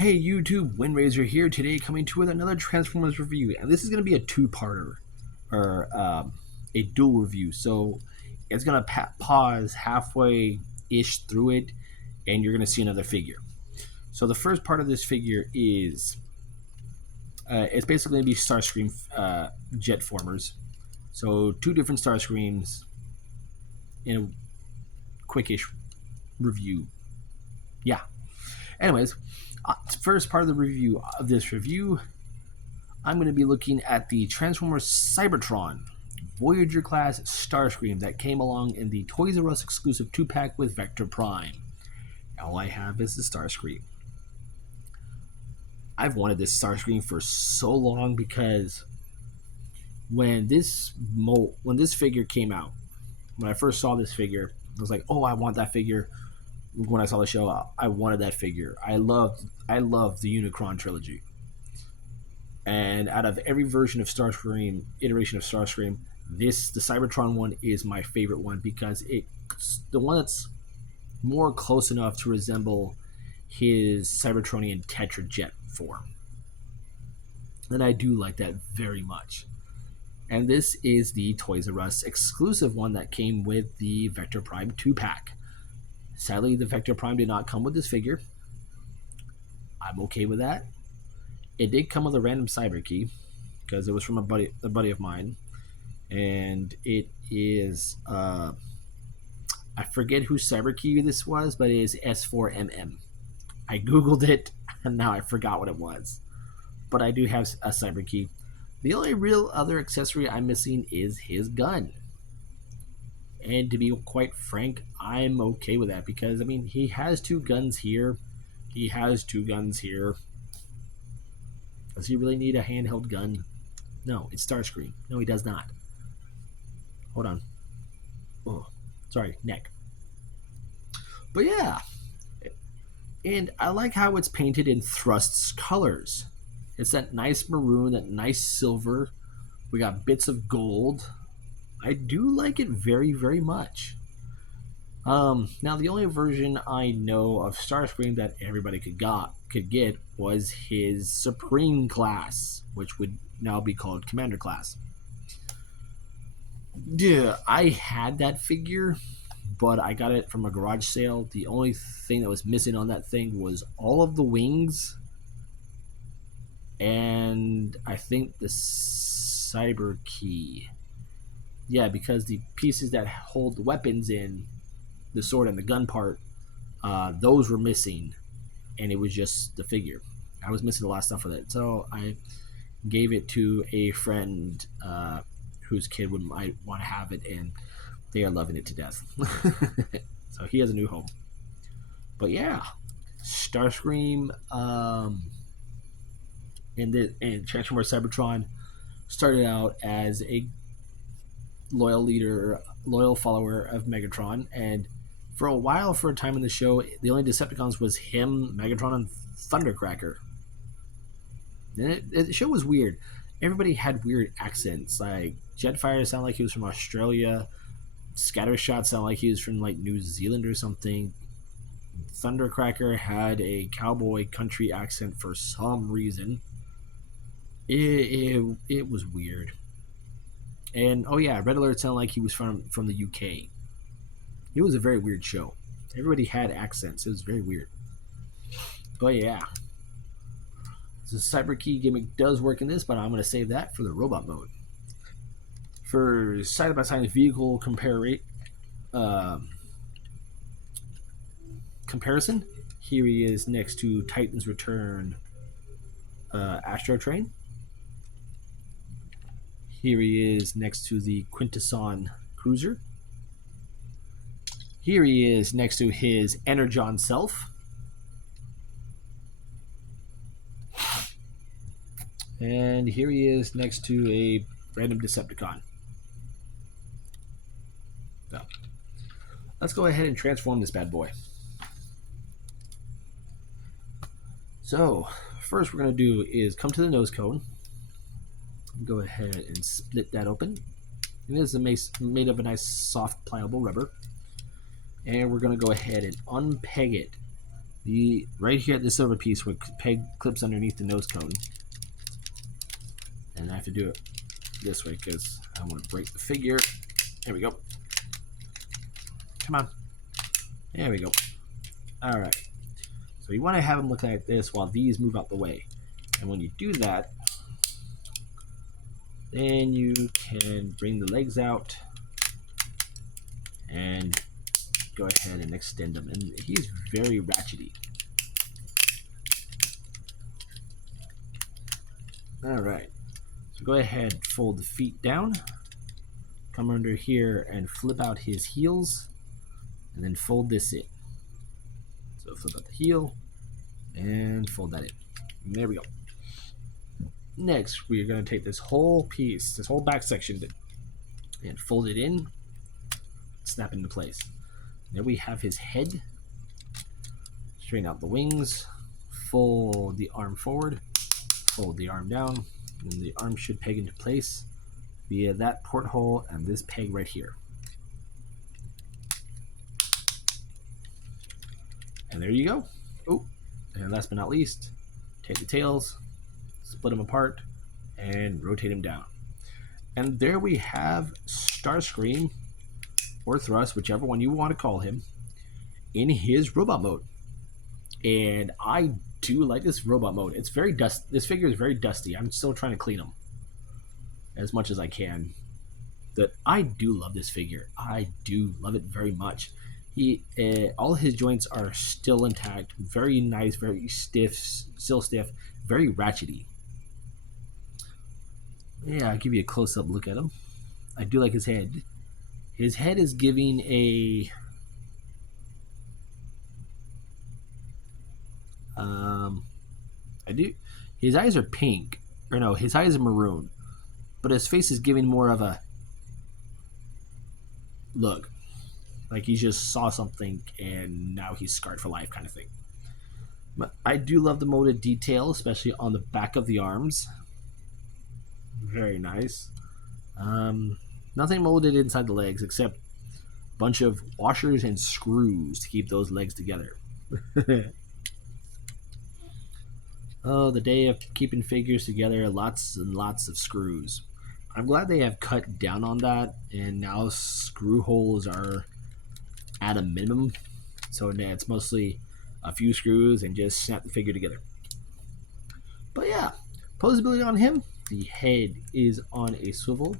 Hey YouTube, Windraiser here today, coming to with another Transformers review, and this is going to be a two-parter, or a dual review. So it's going to pause halfway-ish through it, and you're going to see another figure. So the first part of this figure is it's basically going to be Starscream jet formers. So two different Starscreams in a quickish review. Yeah. Anyways. First part of the review of this review, I'm going to be looking at the Transformers Cybertron Voyager class Starscream that came along in the Toys R Us exclusive 2-pack with Vector Prime. All I have is the Starscream. I've wanted this Starscream for so long because when this figure came out, when I first saw this figure, I was like, oh, I want that figure. When I saw the show, I wanted that figure. I loved the Unicron trilogy. And out of every version of Starscream, iteration of Starscream, the Cybertron one is my favorite one because it's the one that's more close enough to resemble his Cybertronian Tetrajet form. And I do like that very much. And this is the Toys R Us exclusive one that came with the Vector Prime 2-pack. Sadly, the Vector Prime did not come with this figure. I'm okay with that. It did come with a random cyber key because it was from a buddy of mine, and it is I forget whose cyber key this was, but it is S4MM. I googled it and now I forgot what it was, but I do have a cyber key. The only real other accessory I'm missing is his gun. And to be quite frank, I'm okay with that because, I mean, he has two guns here. He has two guns here. Does he really need a handheld gun? No, it's Starscream. No, he does not. Hold on. Oh, sorry, neck. But yeah. And I like how it's painted in Thrust's colors. It's that nice maroon, that nice silver. We got bits of gold. I do like it very, very much. Now, the only version I know of Starscream that everybody could get was his Supreme class, which would now be called Commander class. Yeah, I had that figure, but I got it from a garage sale. The only thing that was missing on that thing was all of the wings, and I think the cyber key. Yeah, because the pieces that hold the weapons in, the sword and the gun part, those were missing, and it was just the figure. I was missing a lot of stuff with it, so I gave it to a friend whose kid might want to have it, and they are loving it to death. So he has a new home. But yeah, Starscream and Transformers Cybertron started out as a loyal follower of Megatron, and for a while, for a time in the show, the only Decepticons was him, Megatron, and Thundercracker. And the show was weird. Everybody had weird accents. Like Jetfire sounded like he was from Australia. Scattershot sounded like he was from like New Zealand or something. Thundercracker had a cowboy country accent for some reason. It was weird. And oh yeah, Red Alert sounded like he was from the UK. It was a very weird show. Everybody had accents. It was very weird. But yeah, the cyber key gimmick does work in this, but I'm going to save that for the robot mode. For side-by-side vehicle comparison, here he is next to Titan's Return Astro Train. Here he is next to the Quintesson Cruiser. Here he is next to his Energon self. And here he is next to a random Decepticon. So, let's go ahead and transform this bad boy. So, first we're going to do is come to the nose cone. Go ahead and split that open. It is made of a nice soft pliable rubber. And we're going to go ahead and unpeg it right here at the silver piece where peg clips underneath the nose cone. And I have to do it this way because I want to break the figure. There we go. Come on. There we go. All right. So you want to have them look like this while these move out the way. And when you do that, then you can bring the legs out and go ahead and extend them. And he's very ratchety. All right. So go ahead and fold the feet down. Come under here and flip out his heels. And then fold this in. So flip out the heel and fold that in. And there we go. Next, we are going to take this whole piece, this whole back section, and fold it in, snap it into place. There we have his head. Straighten out the wings, fold the arm forward, fold the arm down, and the arm should peg into place via that porthole and this peg right here. And there you go. Oh, and last but not least, take the tails, split them apart, and rotate them down. And there we have Starscream, or Thrust, whichever one you want to call him, in his robot mode. And I do like this robot mode. It's very dusty. This figure is very dusty. I'm still trying to clean him as much as I can. But I do love this figure. I do love it very much. All his joints are still intact. Very nice, very stiff, still stiff, very ratchety. Yeah, I'll give you a close-up look at him. I do like his head. His head is giving a his eyes are pink, or no, his eyes are maroon, but his face is giving more of a look like he just saw something and now he's scarred for life kind of thing. But I do love the molded detail, especially on the back of the arms. Very nice. Nothing molded inside the legs except a bunch of washers and screws to keep those legs together. Oh, the day of keeping figures together, lots and lots of screws. I'm glad they have cut down on that, and now screw holes are at a minimum. So now it's mostly a few screws and just snap the figure together. But yeah, posability on him. The head is on a swivel,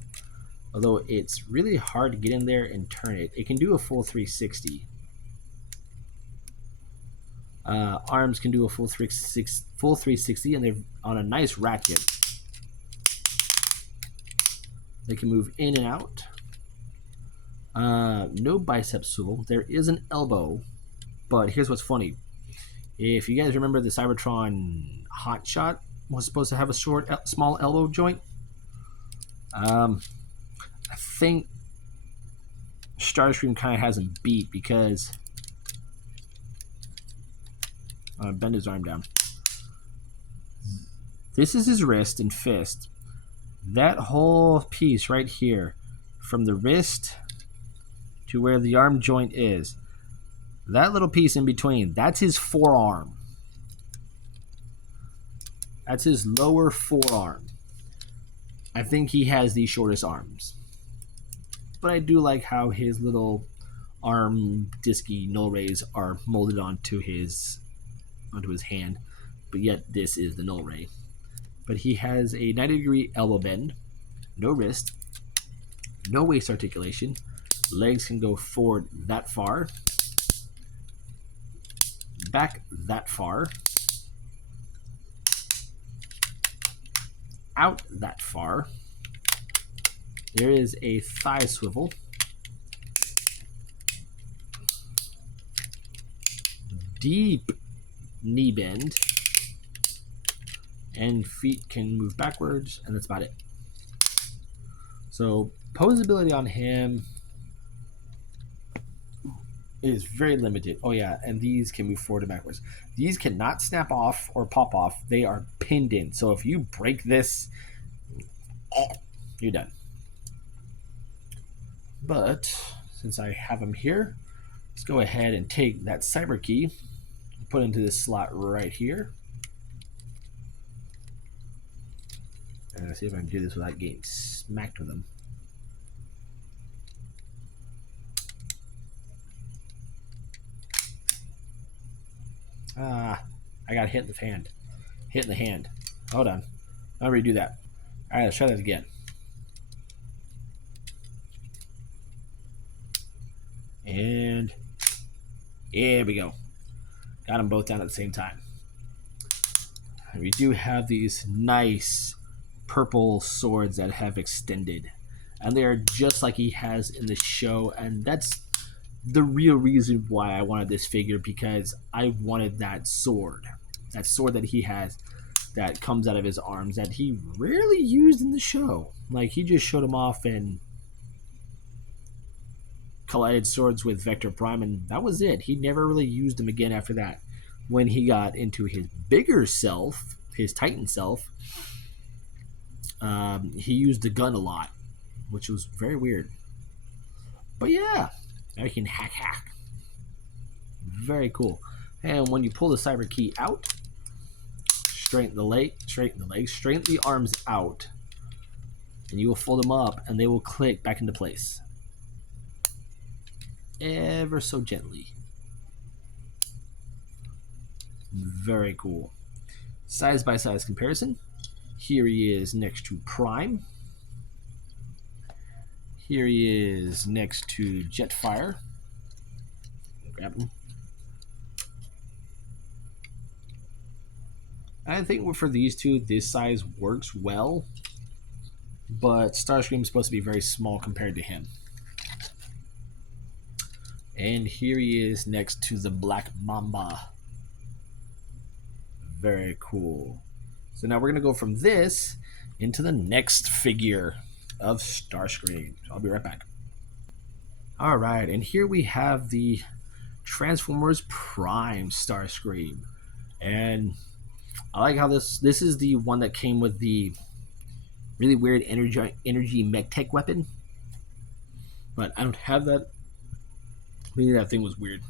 although it's really hard to get in there and turn it. It can do a full 360. Arms can do a full 360, and they're on a nice ratchet. They can move in and out. No bicep swivel. There is an elbow, but here's what's funny. If you guys remember the Cybertron Hotshot was supposed to have a small elbow joint. I think Starscream kind of has him beat because bend his arm down. This is his wrist and fist. That whole piece right here, from the wrist to where the arm joint is, that little piece in between, that's his forearm. That's his lower forearm. I think he has the shortest arms. But I do like how his little arm disky null rays are molded onto his hand. But yet this is the null ray. But he has a 90-degree elbow bend, no wrist, no waist articulation. Legs can go forward that far, back that far, out that far. There is a thigh swivel. Deep knee bend. And feet can move backwards, and that's about it. So posability on him is very limited. Oh yeah, and these can move forward and backwards. These cannot snap off or pop off. They are pinned in. So if you break this, you're done. But since I have him here, let's go ahead and take that cyber key, put into this slot right here. And let's see if I can do this without getting smacked with them. Ah, I got hit in the hand. Hit in the hand. Hold on. I'll redo that. Alright, let's try that again. And here we go. Got them both down at the same time. And we do have these nice purple swords that have extended. And they are just like he has in the show. And that's the real reason why I wanted this figure, because I wanted that sword. That sword that he has that comes out of his arms that he rarely used in the show. Like, he just showed him off and collided swords with Vector Prime, and that was it. He never really used them again after that. When he got into his bigger self, his Titan self, he used the gun a lot, which was very weird. But yeah, now he can hack. Very cool. And when you pull the cyber key out, straighten the legs, straighten the arms out, and you will fold them up, and they will click back into place. Ever so gently. Very cool. Size by size comparison. Here he is next to Prime. Here he is next to Jetfire. Grab him. I think for these two, this size works well, but Starscream is supposed to be very small compared to him. And here he is next to the Black Mamba. Very cool. So now we're going to go from this into the next figure of Starscream. So I'll be right back. Alright, and here we have the Transformers Prime Starscream. And I like how this is the one that came with the really weird energy mech tech weapon. But I don't have that. Maybe that thing was weird.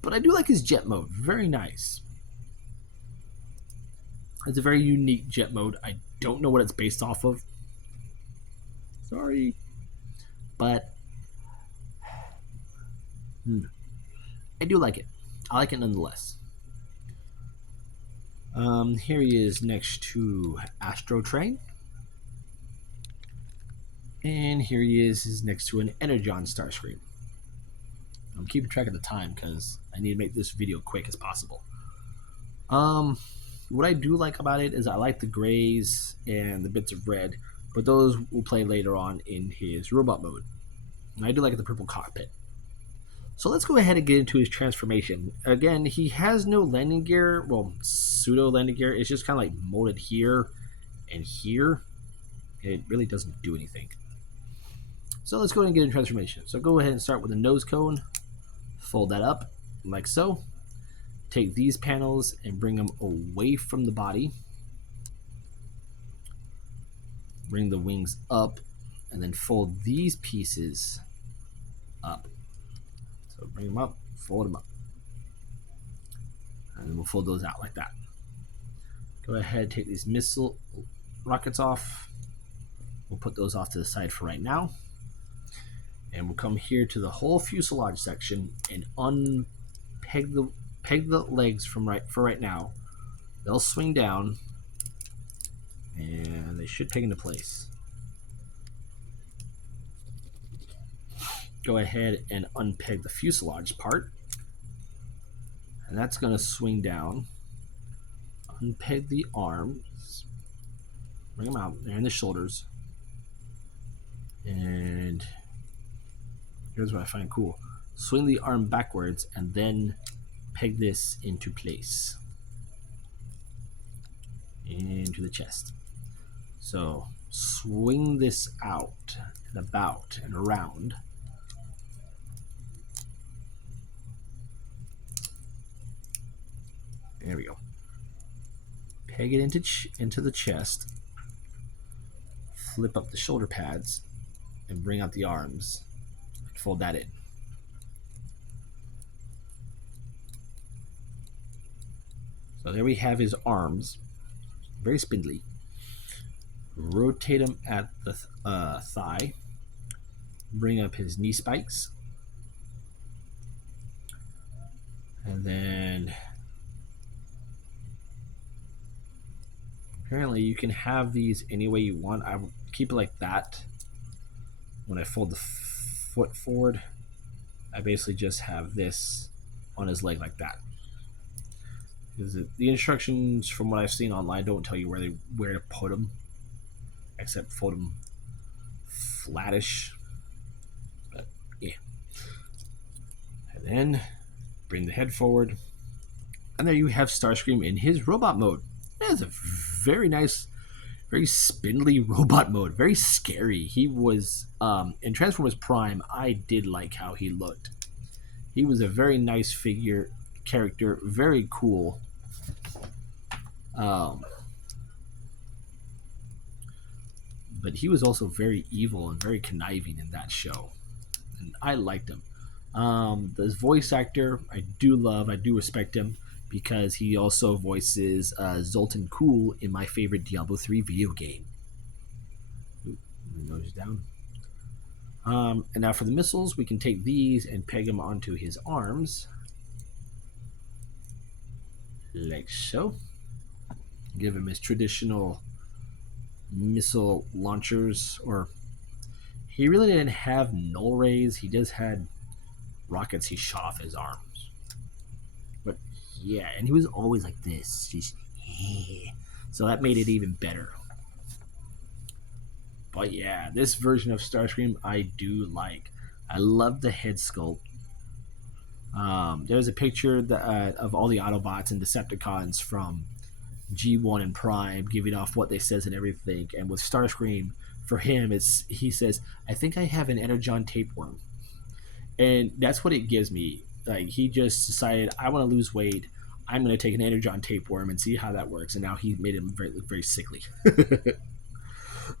But I do like his jet mode. Very nice. It's a very unique jet mode. I don't know what it's based off of. Sorry. But I do like it. I like it nonetheless. Here he is next to Astro Train. And here he is next to an Energon Starscream. I'm keeping track of the time because I need to make this video quick as possible. What I do like about it is I like the grays and the bits of red, but those will play later on in his robot mode. And I do like the purple cockpit. So let's go ahead and get into his transformation. Again, he has no landing gear, well, pseudo landing gear. It's just kind of like molded here and here. It really doesn't do anything. So let's go ahead and get into transformation. So go ahead and start with a nose cone. Fold that up like so. Take these panels and bring them away from the body. Bring the wings up and then fold these pieces up. So bring them up, fold them up. And then we'll fold those out like that. Go ahead, take these missile rockets off. We'll put those off to the side for right now. And we'll come here to the whole fuselage section and peg the legs for right now. They'll swing down and they should peg into place. Go ahead and unpeg the fuselage part, and that's going to swing down. Unpeg the arms, bring them out, they're in the shoulders, and here's what I find cool. Swing the arm backwards and then peg this into place. Into the chest. So swing this out and about and around. There we go. Peg it into the chest. Flip up the shoulder pads and bring out the arms. Fold that in. So there we have his arms, very spindly. Rotate him at the thigh. Bring up his knee spikes. And then apparently you can have these any way you want. I keep it like that. When I fold the foot forward, I basically just have this on his leg like that. Because the instructions from what I've seen online don't tell you where to put them, except fold them flattish. But yeah. And then bring the head forward. And there you have Starscream in his robot mode. That's a very nice, very spindly robot mode. Very scary. He was, in Transformers Prime, I did like how he looked. He was a very nice character, very cool. But he was also very evil and very conniving in that show. And I liked him. The voice actor, I do respect him, because he also voices Zoltan Kuhl in my favorite Diablo 3 video game. Ooh, nose down. And now for the missiles, we can take these and peg them onto his arms. Like so. Give him his traditional missile launchers, or he really didn't have null rays. He just had rockets he shot off his arms. But yeah, and he was always like this. So that made it even better. But yeah, this version of Starscream I do like. I love the head sculpt. There's a picture of all the Autobots and Decepticons from G1 and Prime giving off what they says and everything. And with Starscream, for him, he says, "I think I have an Energon tapeworm," and that's what it gives me. Like, he just decided, I want to lose weight. I'm going to take an Energon tapeworm and see how that works. And now he made him very, very sickly.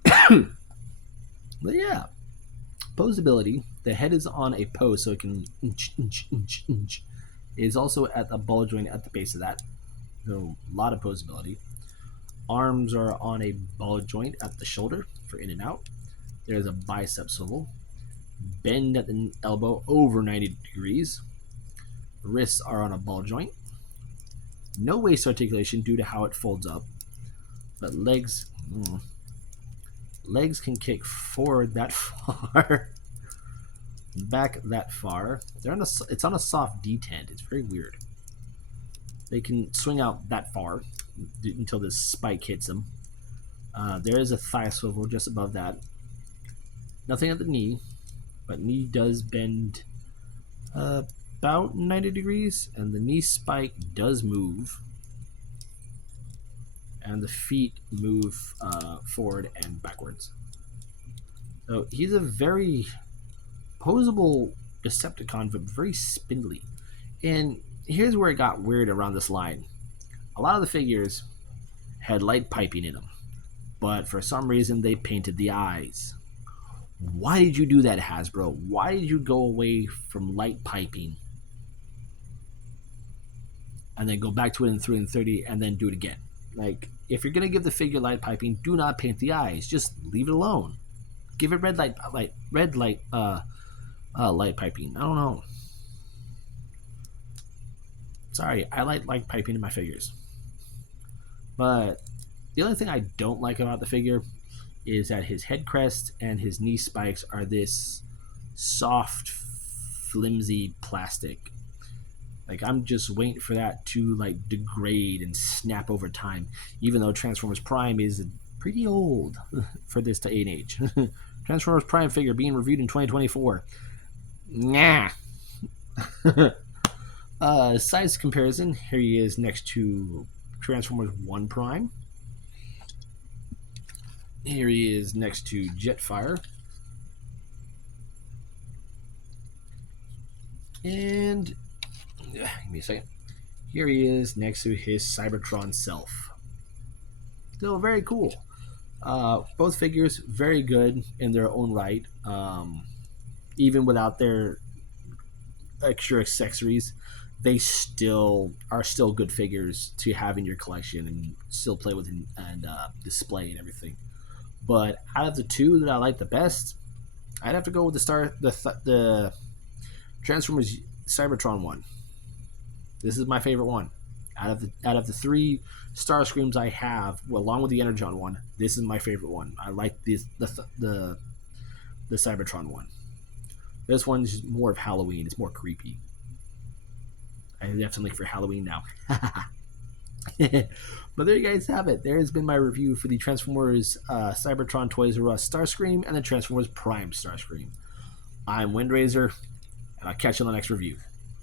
But yeah, posability. The head is on a pose, so it can inch. It is also at a ball joint at the base of that. So a lot of posability. Arms are on a ball joint at the shoulder for in and out. There's a bicep swivel. Bend at the elbow over 90 degrees. Wrists are on a ball joint. No waist articulation due to how it folds up. But legs can kick forward that far. Back that far. It's on a soft detent. It's very weird. They can swing out that far until this spike hits them. There is a thigh swivel just above that. Nothing at the knee, but knee does bend about 90 degrees, and the knee spike does move. And the feet move forward and backwards. So he's a very posable Decepticon, but very spindly. And here's where it got weird around this line. A lot of the figures had light piping in them, but for some reason they painted the eyes. Why did you do that, Hasbro? Why did you go away from light piping and then go back to it in 3 and 30 and then do it again? Like, if you're gonna give the figure light piping, do not paint the eyes. Just leave it alone. Give it red light piping. I don't know. Sorry, I like light piping in my figures. But the only thing I don't like about the figure is that his head crest and his knee spikes are this soft, flimsy plastic. Like, I'm just waiting for that to like degrade and snap over time, even though Transformers Prime is pretty old for this day and age. Transformers Prime figure being reviewed in 2024. Nah. Size comparison. Here he is next to Transformers 1 Prime. Here he is next to Jetfire. And give me a second. Here he is next to his Cybertron self. Still very cool. Both figures very good in their own right. Even without their extra accessories, they still good figures to have in your collection and still play with and display and everything. But out of the two that I like the best, I'd have to go with the Transformers Cybertron one. This is my favorite one. Out of the three Starscreams I have, well, along with the Energon one, this is my favorite one. I like the Cybertron one. This one's more of Halloween. It's more creepy. I have something for Halloween now. But there you guys have it. There has been my review for the Transformers Cybertron Toys R Us Starscream and the Transformers Prime Starscream. I'm Windraiser, and I'll catch you on the next review.